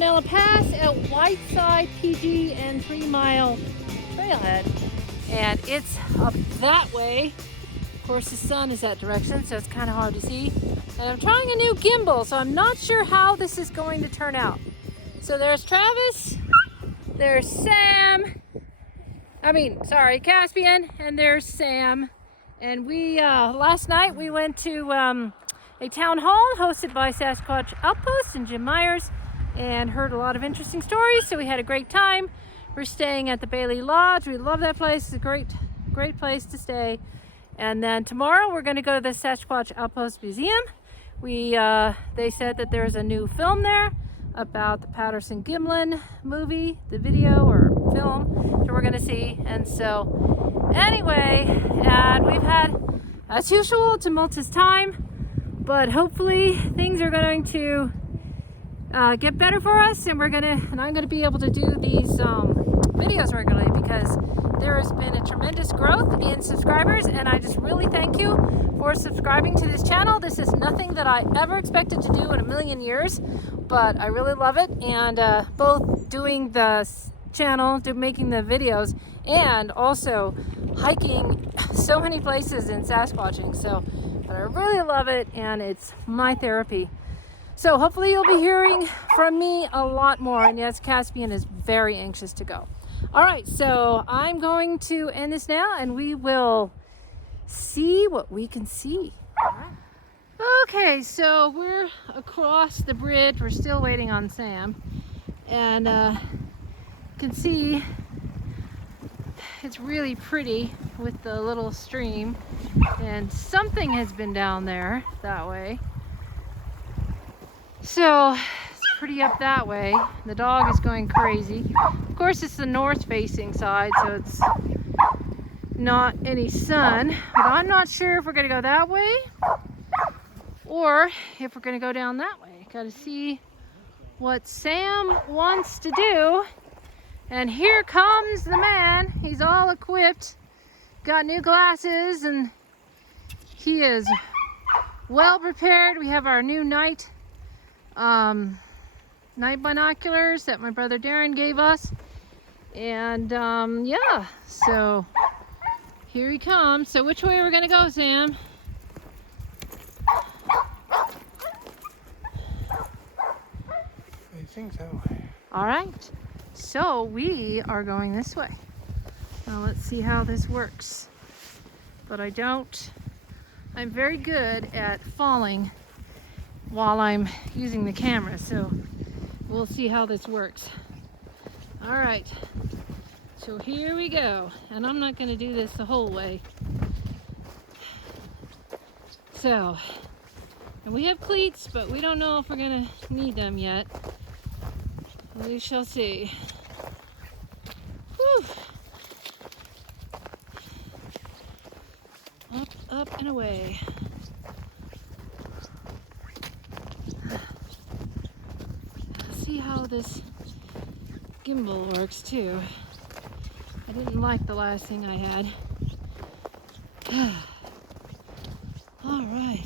Guanella Pass at Whiteside PG and 3 Mile Trailhead. And it's up that way. Of course, the sun is that direction, so it's kind of hard to see. And I'm trying a new gimbal, so I'm not sure how this is going to turn out. So there's Travis, there's Caspian, and there's Sam. And we, last night we went to a town hall hosted by Sasquatch Outpost and Jim Myers and heard a lot of interesting stories, so we had a great time. We're staying at the Bailey Lodge. We love that place. It's a great place to stay. And then tomorrow we're going to go to the Sasquatch Outpost Museum. They said that there's a new film there about the Patterson-Gimlin movie, the video or film, so we're going to see. And so anyway, and we've had, as usual, tumultuous time, but hopefully things are going to get better for us, and I'm going to be able to do these videos regularly, because there has been a tremendous growth in subscribers, and I just really thank you for subscribing to this channel. This is nothing that I ever expected to do in a million years, but I really love it. And both doing the channel, making the videos, and also hiking so many places in Sasquatching. But I really love it, and it's my therapy. So hopefully you'll be hearing from me a lot more. And yes, Caspian is very anxious to go. All right, so I'm going to end this now, and we will see what we can see. Okay, so we're across the bridge. We're still waiting on Sam, and you can see it's really pretty with the little stream, and something has been down there that way. So it's pretty up that way. The dog is going crazy. Of course, it's the north-facing side, so it's not any sun. But I'm not sure if we're going to go that way or if we're going to go down that way. Got to see what Sam wants to do. And here comes the man. He's all equipped, got new glasses, and he is well prepared. We have our new night binoculars that my brother Darren gave us, and yeah, so here he comes. So which way are we gonna go, Sam? I think so. All right, so we are going this way. Now let's see how this works. But I'm very good at falling while I'm using the camera, so we'll see how this works. All right, so here we go, and I'm not going to do this the whole way. So, and we have cleats, but we don't know if we're going to need them yet. We shall see. Whew. Up and away. See how this gimbal works too. I didn't like the last thing I had. All right.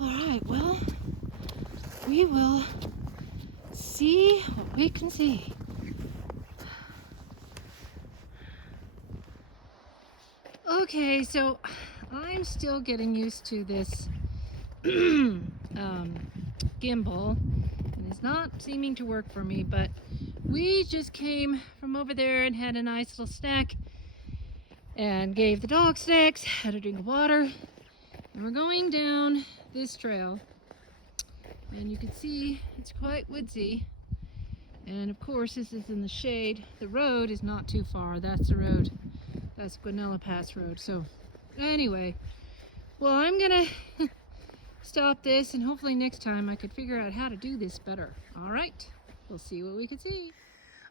Alright, well, we will see what we can see. Okay, so I'm still getting used to this gimbal, and it's not seeming to work for me, but we just came from over there and had a nice little snack and gave the dog snacks, had a drink of water, and we're going down this trail, and you can see it's quite woodsy, and of course this is in the shade. The road is not too far. That's the road. That's Guanella Pass Road. So anyway, well, I'm gonna stop this, and hopefully next time I could figure out how to do this better. All right, we'll see what we can see.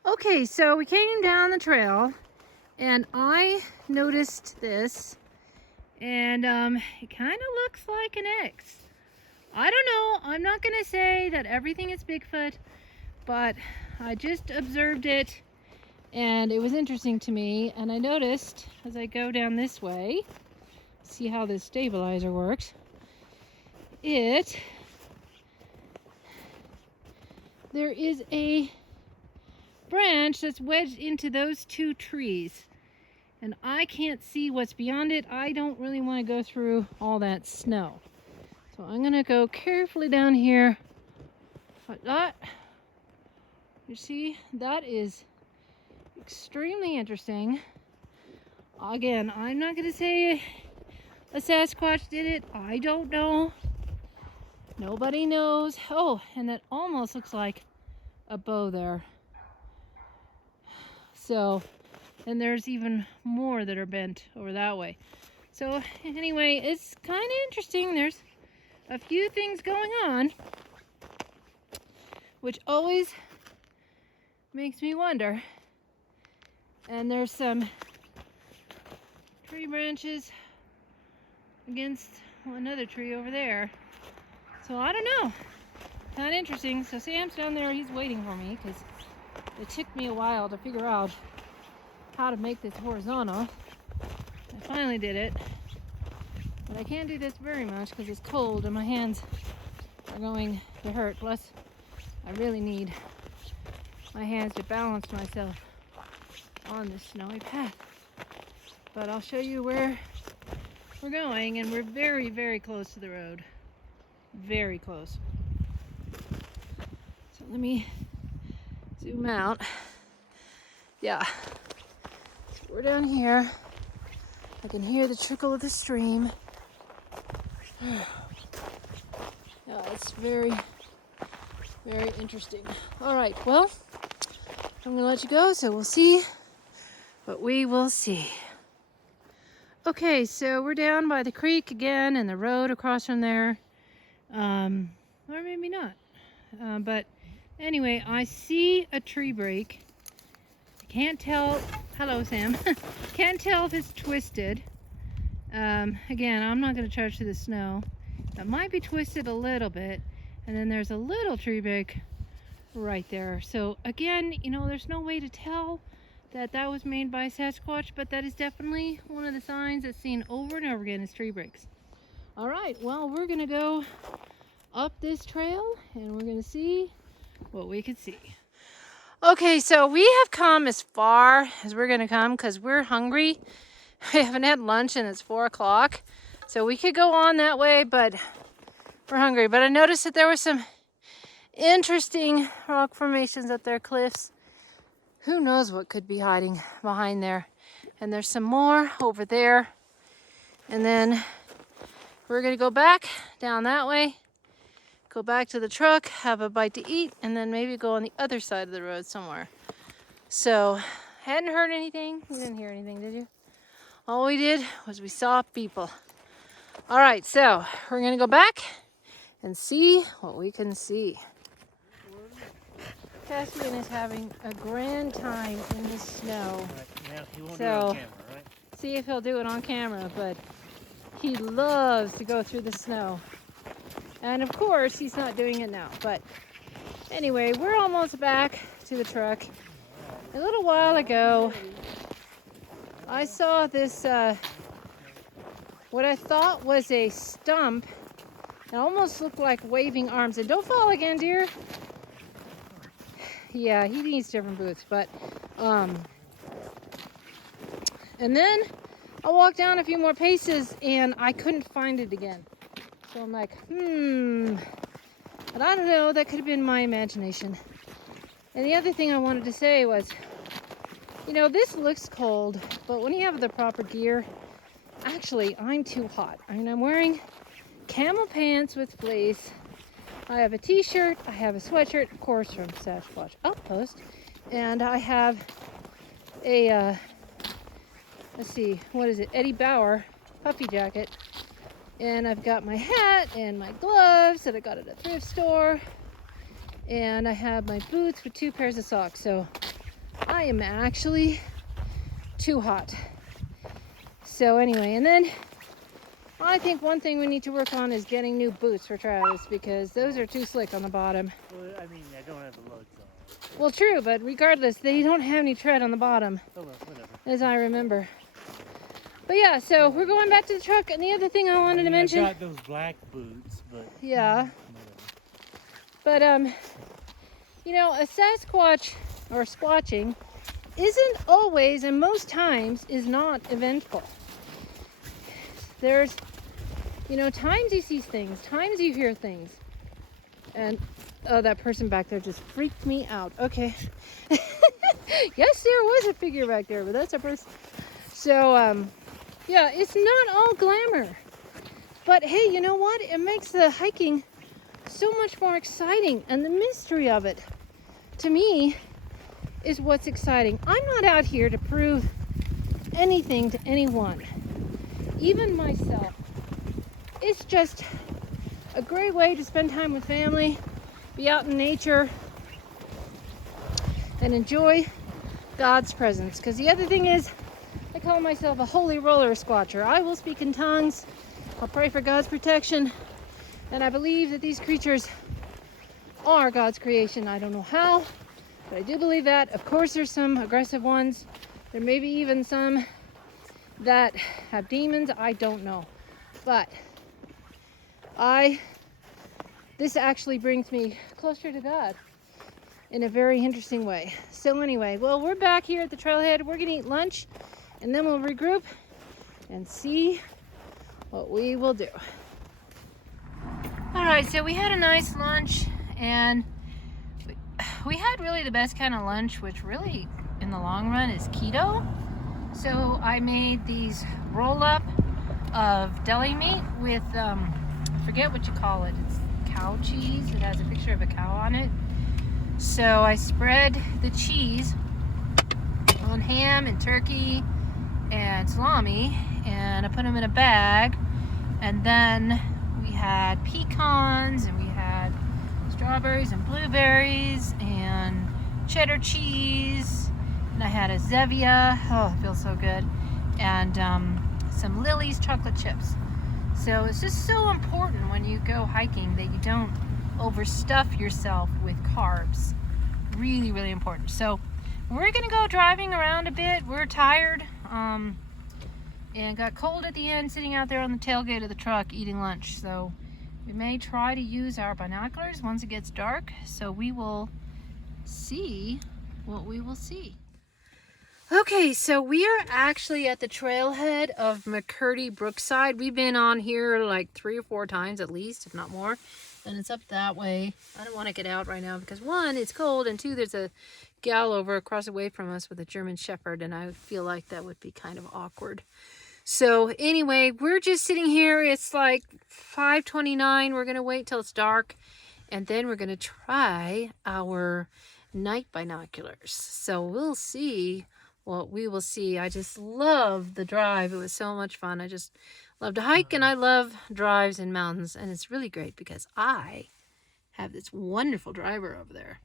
Okay, so we came down the trail, and I noticed this, And it kind of looks like an X. I don't know. I'm not going to say that everything is Bigfoot, but I just observed it and it was interesting to me. And I noticed as I go down this way, see how this stabilizer works, there is a branch that's wedged into those two trees. And I can't see what's beyond it. I don't really want to go through all that snow. So I'm going to go carefully down here. But that, you see, that is extremely interesting. Again, I'm not going to say a Sasquatch did it. I don't know. Nobody knows. Oh, and that almost looks like a bow there. So, and there's even more that are bent over that way. So anyway, it's kind of interesting. There's a few things going on, which always makes me wonder. And there's some tree branches against another tree over there. So I don't know. Kind of interesting. So Sam's down there. He's waiting for me because it took me a while to figure out how to make this horizontal. I finally did it. But I can't do this very much because it's cold and my hands are going to hurt. Plus, I really need my hands to balance myself on this snowy path. But I'll show you where we're going, and we're very, very close to the road. Very close. So let me zoom out. Yeah. So we're down here. I can hear the trickle of the stream. Yeah, it's very, very interesting. All right, well, I'm gonna let you go, so we'll see what we will see. Okay, so we're down by the creek again and the road across from there. Or maybe not. But anyway, I see a tree break. I can't tell. Hello, Sam. Can't tell if it's twisted. Again, I'm not going to charge through the snow. It might be twisted a little bit. And then there's a little tree break right there. So again, you know, there's no way to tell that that was made by Sasquatch, but that is definitely one of the signs that's seen over and over again is tree breaks. All right, well, we're going to go up this trail and we're going to see what we can see. Okay, so we have come as far as we're going to come because we're hungry. We haven't had lunch and it's 4 o'clock. So we could go on that way, but we're hungry. But I noticed that there were some interesting rock formations up there, cliffs. Who knows what could be hiding behind there. And there's some more over there. And then we're going to go back down that way. Go back to the truck, have a bite to eat, and then maybe go on the other side of the road somewhere. So, hadn't heard anything. You didn't hear anything, did you? All we did was we saw people. All right, so we're going to go back and see what we can see. Caspian is having a grand time in the snow. Right, he won't so, do it on camera, right? See if he'll do it on camera, but he loves to go through the snow. And of course, he's not doing it now. But anyway, we're almost back to the truck. A little while ago, I saw this, what I thought was a stump. It almost looked like waving arms. And don't fall again, dear. Yeah, he needs different boots. But, and then I walked down a few more paces and I couldn't find it again. So I'm like, but I don't know, that could have been my imagination. And the other thing I wanted to say was, you know, this looks cold, but when you have the proper gear, actually, I'm too hot. I mean, I'm wearing camel pants with fleece. I have a t-shirt, I have a sweatshirt, of course, from Sasquatch Outpost. And I have a, let's see, what is it, Eddie Bauer puffy jacket. And I've got my hat and my gloves that I got at a thrift store. And I have my boots with 2 pairs of socks. So I am actually too hot. So anyway, and then I think one thing we need to work on is getting new boots for Travis, because those are too slick on the bottom. Well, I mean, I don't have the lugs on. Well, true, but regardless, they don't have any tread on the bottom, Oh, well, whatever. as I remember. But yeah, so we're going back to the truck, and the other thing I wanted to mention... I got those black boots, but... Yeah. Whatever. But, you know, a Sasquatch, or squatching, isn't always, and most times, is not eventful. There's, you know, times you see things, times you hear things. And, oh, that person back there just freaked me out. Okay. Yes, there was a figure back there, but that's a person. So, yeah, it's not all glamour. But hey, you know what? It makes the hiking so much more exciting, and the mystery of it, to me, is what's exciting. I'm not out here to prove anything to anyone, even myself. It's just a great way to spend time with family, be out in nature, and enjoy God's presence. Because the other thing is, I call myself a holy roller squatcher. I will speak in tongues, I'll pray for God's protection, and I believe that these creatures are God's creation. I don't know how, but I do believe that. Of course, there's some aggressive ones. There may be even some that have demons. I don't know. But this actually brings me closer to God in a very interesting way. So anyway, well, we're back here at the trailhead. We're gonna eat lunch, and then we'll regroup and see what we will do. All right, so we had a nice lunch, and we had really the best kind of lunch, which really in the long run is keto. So I made these roll-up of deli meat with, I forget what you call it. It's cow cheese. It has a picture of a cow on it. So I spread the cheese on ham and turkey and salami, and I put them in a bag. And then we had pecans, and we had strawberries and blueberries and cheddar cheese, and I had a Zevia. Oh, it feels so good. And some Lily's chocolate chips. So it's just so important when you go hiking that you don't overstuff yourself with carbs. Really, really important. So we're gonna go driving around a bit. We're tired, and got cold at the end sitting out there on the tailgate of the truck eating lunch. So we may try to use our binoculars once it gets dark. So we will see what we will see. Okay, so we are actually at the trailhead of McCurdy Brookside. We've been on here like 3 or 4 times at least, if not more. And it's up that way. I don't want to get out right now because 1, it's cold, and 2, there's a gal over across the way from us with a German Shepherd, and I feel like that would be kind of awkward. So anyway, we're just sitting here. It's like 5:29. We're going to wait till it's dark, and then we're going to try our night binoculars. So we'll see what we will see. I just love the drive. It was so much fun. I just love to hike, and I love drives in mountains, and it's really great because I have this wonderful driver over there.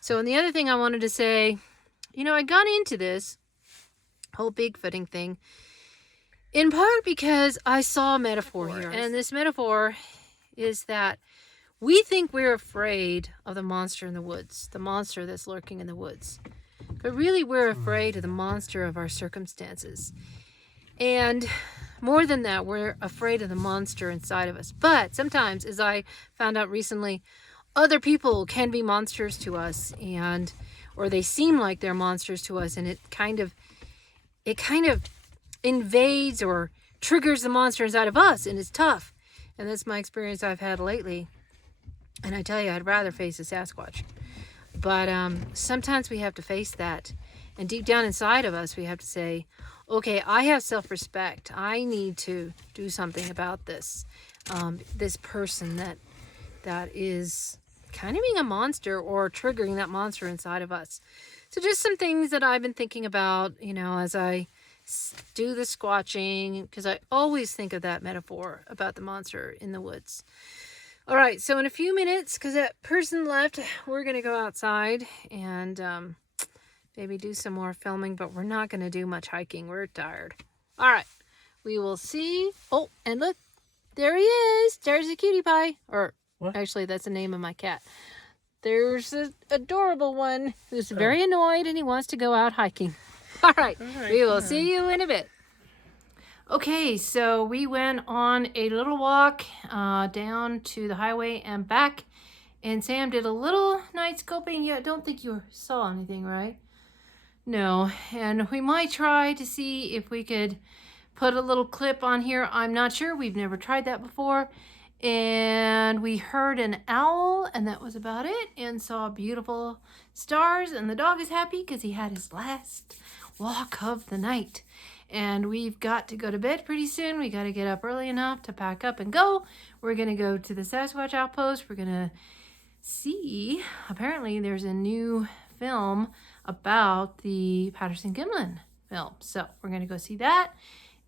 So, and the other thing I wanted to say, you know, I got into this whole Bigfooting thing in part because I saw a metaphor here, and this metaphor is that we think we're afraid of the monster in the woods, the monster that's lurking in the woods. But really, we're afraid of the monster of our circumstances. And more than that, we're afraid of the monster inside of us. But sometimes, as I found out recently, other people can be monsters to us, or they seem like they're monsters to us, and it kind of invades or triggers the monster inside of us, and it's tough. And that's my experience I've had lately. And I tell you, I'd rather face a Sasquatch. But sometimes we have to face that. And deep down inside of us, we have to say, okay, I have self-respect. I need to do something about this. This person that is kind of being a monster or triggering that monster inside of us. So just some things that I've been thinking about, you know, as I do the squatching, because I always think of that metaphor about the monster in the woods. All right, so in a few minutes, because that person left, we're going to go outside and maybe do some more filming, but we're not going to do much hiking. We're tired. All right, We will see. Oh, and look, there he is. There's a cutie pie. Or What? actually, that's the name of my cat. There's an adorable one who's very annoyed and he wants to go out hiking. All right, we will see you in a bit. Okay, so we went on a little walk down to the highway and back. And Sam did a little night scoping. Yeah, I don't think you saw anything, right? No, and we might try to see if we could put a little clip on here. I'm not sure. We've never tried that before. And we heard an owl, and that was about it, and saw beautiful stars. And the dog is happy because he had his last walk of the night. And we've got to go to bed pretty soon. We got to get up early enough to pack up and go. We're going to go to the Sasquatch Outpost. We're going to see, apparently there's a new film about the Patterson-Gimlin film. So we're going to go see that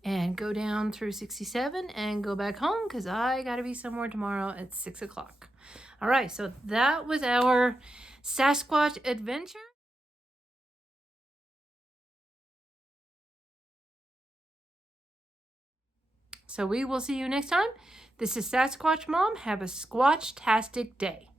and go down through 67 and go back home because I got to be somewhere tomorrow at 6 o'clock. All right, so that was our Sasquatch adventure. So we will see you next time. This is Sasquatch Mom. Have a squatch-tastic day.